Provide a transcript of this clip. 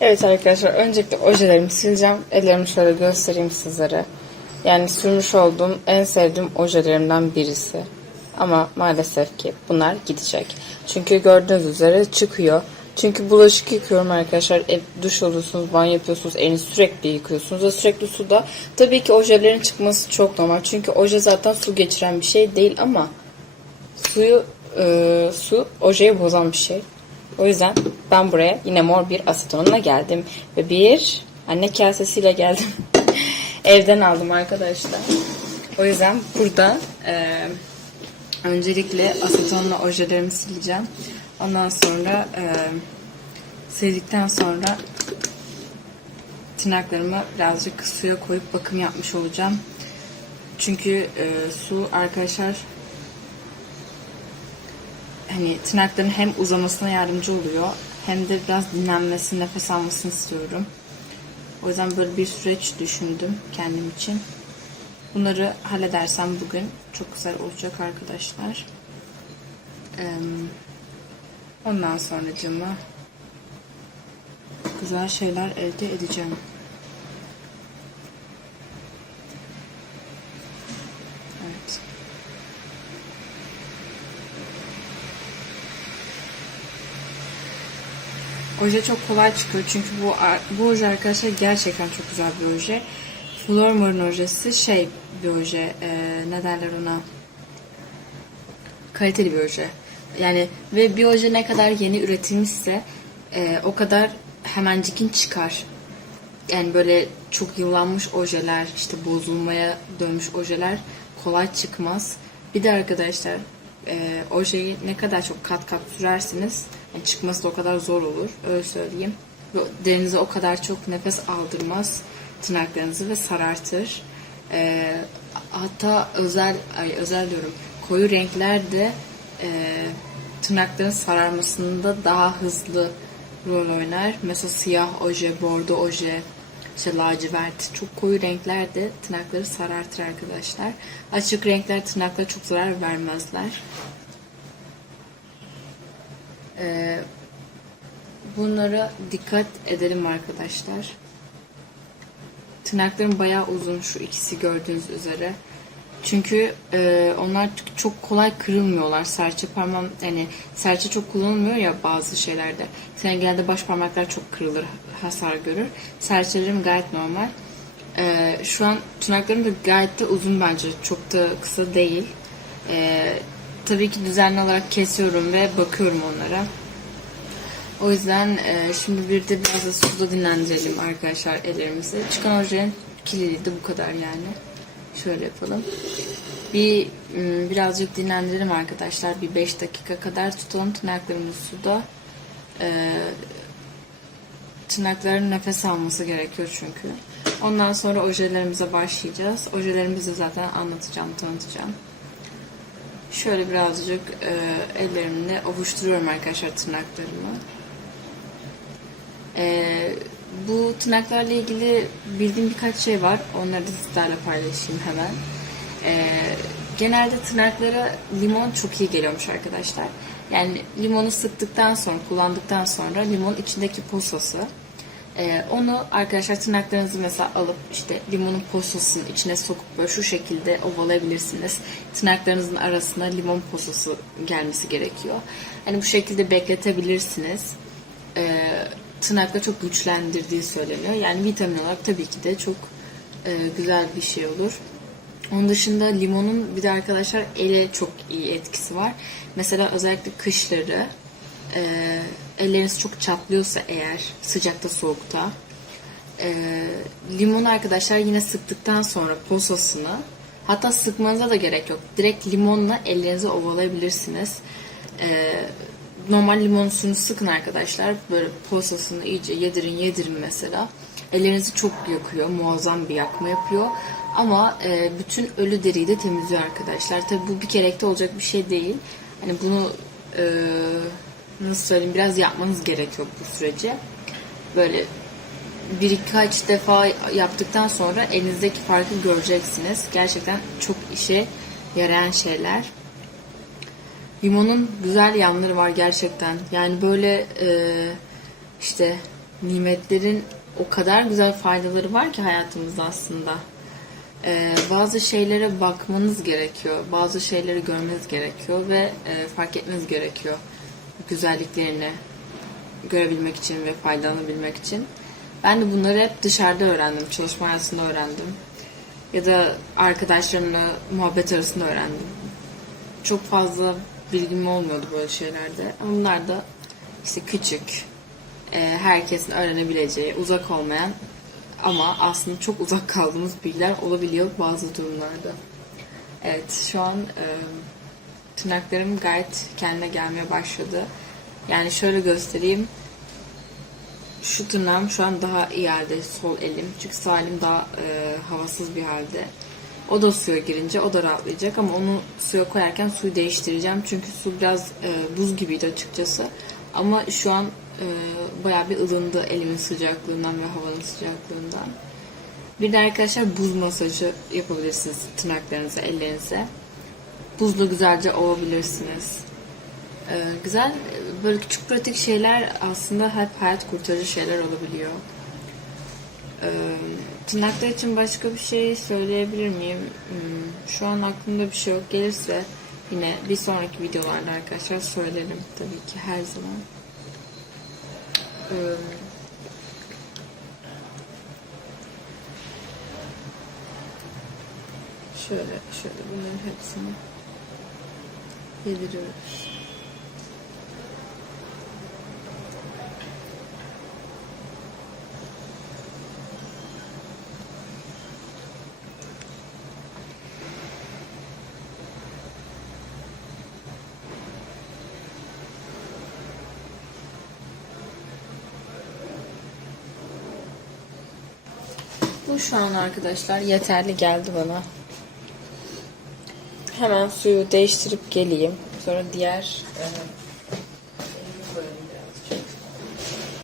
Evet arkadaşlar öncelikle ojelerimi sileceğim. Ellerimi şöyle göstereyim sizlere. Yani sürmüş olduğum en sevdiğim ojelerimden birisi. Ama maalesef ki bunlar gidecek. Çünkü gördüğünüz üzere çıkıyor. Çünkü bulaşık yıkıyorum arkadaşlar. Ev, duş alıyorsunuz, banyo yapıyorsunuz. Elinizi sürekli yıkıyorsunuz ve sürekli suda. Tabii ki ojelerin çıkması çok normal. Çünkü oje zaten su geçiren bir şey değil ama suyu e, su ojeyi bozan bir şey. O yüzden ben buraya yine mor bir asetonla geldim. Ve bir anne kasesiyle geldim. Evden aldım arkadaşlar. O yüzden burada e, öncelikle asetonla ojelerimi sileceğim. Ondan sonra e, sildikten sonra tırnaklarımı birazcık suya koyup bakım yapmış olacağım. Çünkü e, su arkadaşlar hani tırnakların hem uzamasına yardımcı oluyor hem de biraz dinlenmesi, nefes almasını istiyorum. O yüzden böyle bir süreç düşündüm kendim için. Bunları halledersem bugün çok güzel olacak arkadaşlar. Ondan sonra cama güzel şeyler elde edeceğim. Evet. Oje çok kolay çıkıyor çünkü bu bu oje arkadaşlar gerçekten çok güzel bir oje. Flormar'ın ojesi şey bir oje, e, ne derler ona? Kaliteli bir oje. Yani ve bir oje ne kadar yeni üretilmişse e, o kadar hemencikin çıkar. Yani böyle çok yıllanmış ojeler, işte bozulmaya dönmüş ojeler kolay çıkmaz. Bir de arkadaşlar e, ojeyi ne kadar çok kat kat sürersiniz yani çıkması da o kadar zor olur. Öyle söyleyeyim. Derinize o kadar çok nefes aldırmaz tırnaklarınızı ve sarartır. E, hatta özel ay özel diyorum koyu renkler de e, tırnakların sararmasında daha hızlı rol oynar. Mesela siyah oje, bordo oje, işte lacivert, çok koyu renkler de tırnakları sarartır arkadaşlar. Açık renkler tırnaklara çok zarar vermezler. Ee, bunlara dikkat edelim arkadaşlar. Tırnaklarım bayağı uzun şu ikisi gördüğünüz üzere. Çünkü e, onlar çok kolay kırılmıyorlar. Serçe parmağım yani serçe çok kullanılmıyor ya bazı şeylerde. Sen genelde baş parmaklar çok kırılır, hasar görür. Serçelerim gayet normal. E, şu an tırnaklarım da gayet de uzun bence. Çok da kısa değil. E, tabii ki düzenli olarak kesiyorum ve bakıyorum onlara. O yüzden e, şimdi bir de biraz da suda dinlendirelim arkadaşlar ellerimizi. Çıkan ojenin kilidi de bu kadar yani. Şöyle yapalım. Bir birazcık dinlendirelim arkadaşlar. Bir 5 dakika kadar tutalım tırnaklarımızı suda. Ee, tırnakların nefes alması gerekiyor çünkü. Ondan sonra ojelerimize başlayacağız. Ojelerimizi zaten anlatacağım, tanıtacağım. Şöyle birazcık e, ellerimle ovuşturuyorum arkadaşlar tırnaklarımı. E, bu tırnaklarla ilgili bildiğim birkaç şey var. Onları da sizlerle paylaşayım hemen. E, genelde tırnaklara limon çok iyi geliyormuş arkadaşlar. Yani limonu sıktıktan sonra, kullandıktan sonra limon içindeki posası ee, onu arkadaşlar tırnaklarınızı mesela alıp işte limonun posasının içine sokup böyle şu şekilde ovalayabilirsiniz. Tırnaklarınızın arasına limon posası gelmesi gerekiyor. Hani bu şekilde bekletebilirsiniz. Ee, tırnakla çok güçlendirdiği söyleniyor. Yani vitamin olarak tabii ki de çok e, güzel bir şey olur. Onun dışında limonun bir de arkadaşlar ele çok iyi etkisi var. Mesela özellikle kışları e, elleriniz çok çatlıyorsa eğer sıcakta soğukta e, limon arkadaşlar yine sıktıktan sonra posasını hatta sıkmanıza da gerek yok. Direkt limonla ellerinizi ovalayabilirsiniz. E, normal limon suyunu sıkın arkadaşlar. Böyle posasını iyice yedirin yedirin mesela. Ellerinizi çok yakıyor. Muazzam bir yakma yapıyor. Ama e, bütün ölü deriyi de temizliyor arkadaşlar. Tabi bu bir kerekte olacak bir şey değil. Hani bunu e, nasıl söyleyeyim biraz yapmanız gerekiyor bu süreci. Böyle bir birkaç defa yaptıktan sonra elinizdeki farkı göreceksiniz. Gerçekten çok işe yarayan şeyler. Limonun güzel yanları var gerçekten. Yani böyle e, işte nimetlerin o kadar güzel faydaları var ki hayatımızda aslında. Ee, bazı şeylere bakmanız gerekiyor. Bazı şeyleri görmeniz gerekiyor ve e, fark etmeniz gerekiyor. Güzelliklerini görebilmek için ve faydalanabilmek için. Ben de bunları hep dışarıda öğrendim. Çalışma hayatında öğrendim. Ya da arkadaşlarımla muhabbet arasında öğrendim. Çok fazla bilgim olmuyordu böyle şeylerde. Ama bunlar da işte küçük, e, herkesin öğrenebileceği, uzak olmayan ama aslında çok uzak kaldığımız bilgiler olabiliyor bazı durumlarda. Evet, şu an e, tırnaklarım gayet kendine gelmeye başladı. Yani şöyle göstereyim. Şu tırnağım şu an daha iyi halde sol elim. Çünkü sağ elim daha e, havasız bir halde. O da suya girince o da rahatlayacak ama onu suya koyarken suyu değiştireceğim. Çünkü su biraz e, buz gibiydi açıkçası. Ama şu an e, bayağı bir ılındı elimin sıcaklığından ve havanın sıcaklığından. Bir de arkadaşlar buz masajı yapabilirsiniz tırnaklarınıza, ellerinize. Buzla güzelce ovabilirsiniz. Ee, güzel, böyle küçük pratik şeyler aslında hep hayat kurtarıcı şeyler olabiliyor. Ee, tırnaklar için başka bir şey söyleyebilir miyim? Hmm, Şu an aklımda bir şey yok. Gelirse yine bir sonraki videolarda arkadaşlar söylerim tabii ki her zaman. Ee, şöyle şöyle bunların hepsini yediriyoruz. Bu şu an arkadaşlar yeterli geldi bana. Hemen suyu değiştirip geleyim. Sonra diğer e,